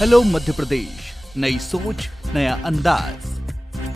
Hello Madhya Pradesh, नई सोच नया अंदाज।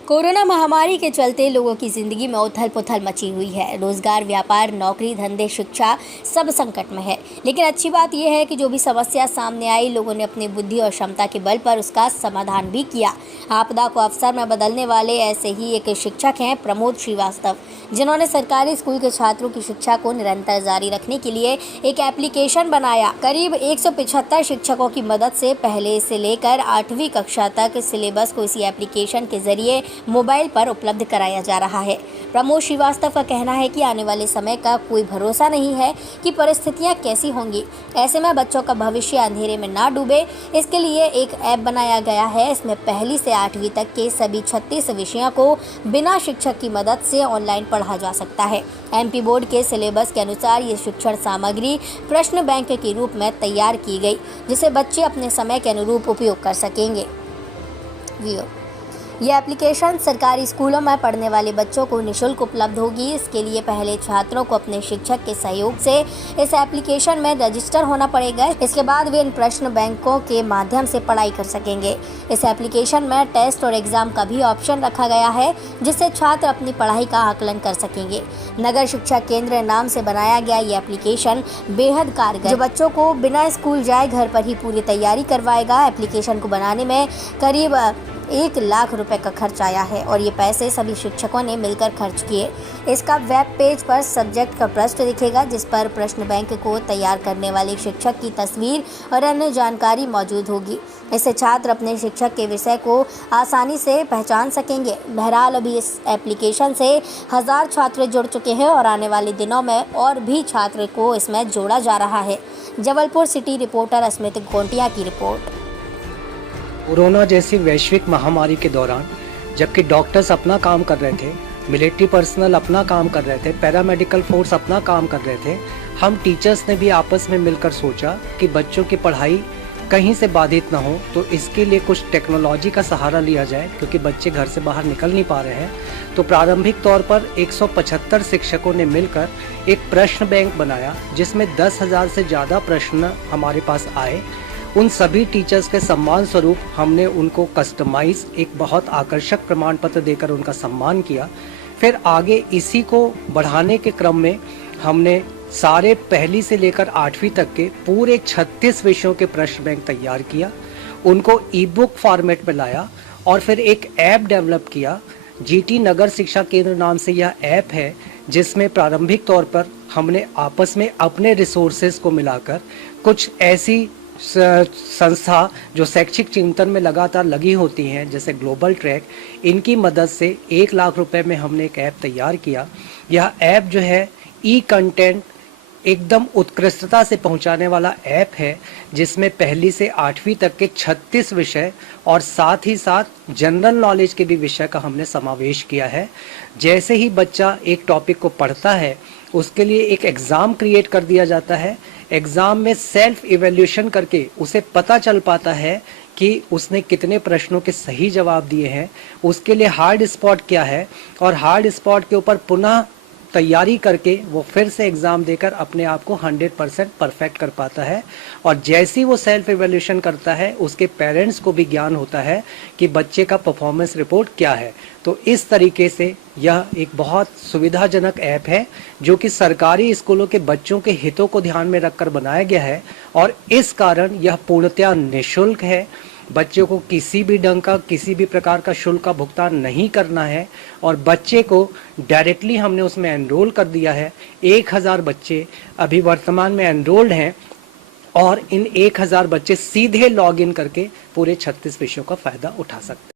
कोरोना महामारी के चलते लोगों की जिंदगी में उथल पुथल मची हुई है। रोजगार, व्यापार, नौकरी, धंधे, शिक्षा सब संकट में है। लेकिन अच्छी बात यह है कि जो भी समस्या सामने आई, लोगों ने अपनी बुद्धि और क्षमता के बल पर उसका समाधान भी किया। आपदा को अवसर में बदलने वाले ऐसे ही एक शिक्षक हैं प्रमोद श्रीवास्तव, जिन्होंने सरकारी स्कूल के छात्रों की शिक्षा को निरंतर जारी रखने के लिए एक एप्लीकेशन बनाया। करीब 175 शिक्षकों की मदद से पहले से लेकर 8वीं कक्षा तक सिलेबस को इसी एप्लीकेशन के जरिए मोबाइल पर उपलब्ध कराया जा रहा है। प्रमोद श्रीवास्तव का कहना है कि आने वाले समय का कोई भरोसा नहीं है कि परिस्थितियां कैसी होंगी। ऐसे में बच्चों का भविष्य अंधेरे में ना डूबे, इसके लिए एक ऐप बनाया गया है। इसमें पहली से 8वीं तक के सभी 36 विषयों को बिना शिक्षक की मदद से ऑनलाइन पढ़ा जा सकता है। एमपी बोर्ड के सिलेबस के अनुसार ये शिक्षण सामग्री प्रश्न बैंक के रूप में तैयार की गई, जिसे बच्चे अपने समय के अनुरूप उपयोग कर सकेंगे। यह एप्लीकेशन सरकारी स्कूलों में पढ़ने वाले बच्चों को निःशुल्क उपलब्ध होगी। इसके लिए पहले छात्रों को अपने शिक्षक के सहयोग से इस एप्लीकेशन में रजिस्टर होना पड़ेगा। इसके बाद वे इन प्रश्न बैंकों के माध्यम से पढ़ाई कर सकेंगे। इस एप्लीकेशन में टेस्ट और एग्जाम का भी ऑप्शन रखा गया है, जिससे छात्र अपनी पढ़ाई का आकलन कर सकेंगे। नगर शिक्षा केंद्र नाम से बनाया गया ये एप्लीकेशन बेहद कारगर, जो बच्चों को बिना स्कूल जाए घर पर ही पूरी तैयारी करवाएगा। एप्लीकेशन को बनाने में करीब 1 लाख रुपए का खर्च आया है और ये पैसे सभी शिक्षकों ने मिलकर खर्च किए। इसका वेब पेज पर सब्जेक्ट का पृष्ठ दिखेगा, जिस पर प्रश्न बैंक को तैयार करने वाले शिक्षक की तस्वीर और अन्य जानकारी मौजूद होगी। इससे छात्र अपने शिक्षक के विषय को आसानी से पहचान सकेंगे। बहरहाल अभी इस एप्लीकेशन से 1000 छात्र जुड़ चुके हैं और आने वाले दिनों में और भी छात्र को इसमें जोड़ा जा रहा है। जबलपुर सिटी रिपोर्टर अस्मित गोंटिया की रिपोर्ट। कोरोना जैसी वैश्विक महामारी के दौरान जबकि डॉक्टर्स अपना काम कर रहे थे, मिलिट्री पर्सनल अपना काम कर रहे थे, पैरामेडिकल फोर्स अपना काम कर रहे थे, हम टीचर्स ने भी आपस में मिलकर सोचा कि बच्चों की पढ़ाई कहीं से बाधित ना हो, तो इसके लिए कुछ टेक्नोलॉजी का सहारा लिया जाए, क्योंकि बच्चे घर से बाहर निकल नहीं पा रहे हैं। तो प्रारंभिक तौर पर 175 शिक्षकों ने मिलकर एक प्रश्न बैंक बनाया, जिसमें 10,000 से ज़्यादा प्रश्न हमारे पास आए। उन सभी टीचर्स के सम्मान स्वरूप हमने उनको कस्टमाइज एक बहुत आकर्षक प्रमाण पत्र देकर उनका सम्मान किया। फिर आगे इसी को बढ़ाने के क्रम में हमने सारे पहली से लेकर 8वीं तक के पूरे 36 विषयों के प्रश्न बैंक तैयार किया, उनको ई बुक फॉर्मेट में लाया और फिर एक ऐप डेवलप किया। जीटी नगर शिक्षा केंद्र नाम से यह ऐप है, जिसमें प्रारंभिक तौर पर हमने आपस में अपने रिसोर्सेज को मिलाकर कुछ ऐसी संस्था जो शैक्षिक चिंतन में लगातार लगी होती हैं, जैसे ग्लोबल ट्रैक, इनकी मदद से 1 लाख रुपए में हमने एक ऐप तैयार किया। यह ऐप जो है ई कंटेंट एकदम उत्कृष्टता से पहुंचाने वाला ऐप है, जिसमें पहली से 8वीं तक के 36 विषय और साथ ही साथ जनरल नॉलेज के भी विषय का हमने समावेश किया है। जैसे ही बच्चा एक टॉपिक को पढ़ता है, उसके लिए एक एग्ज़ाम क्रिएट कर दिया जाता है। एग्ज़ाम में सेल्फ इवैल्यूएशन करके उसे पता चल पाता है कि उसने कितने प्रश्नों के सही जवाब दिए हैं, उसके लिए हार्ड स्पॉट क्या है, और हार्ड स्पॉट के ऊपर पुनः तैयारी करके वो फिर से एग्ज़ाम देकर अपने आप को 100% परफेक्ट कर पाता है। और जैसे ही वो सेल्फ इवैल्यूएशन करता है, उसके पेरेंट्स को भी ज्ञान होता है कि बच्चे का परफॉर्मेंस रिपोर्ट क्या है। तो इस तरीके से यह एक बहुत सुविधाजनक ऐप है, जो कि सरकारी स्कूलों के बच्चों के हितों को ध्यान में रखकर बनाया गया है और इस कारण यह पूर्णतया निःशुल्क है। बच्चों को किसी भी ढंग का, किसी भी प्रकार का शुल्क का भुगतान नहीं करना है और बच्चे को डायरेक्टली हमने उसमें एनरोल कर दिया है। 1000 बच्चे अभी वर्तमान में एनरोल्ड हैं और इन 1000 बच्चे सीधे लॉगिन करके पूरे 36 विषयों का फायदा उठा सकते हैं।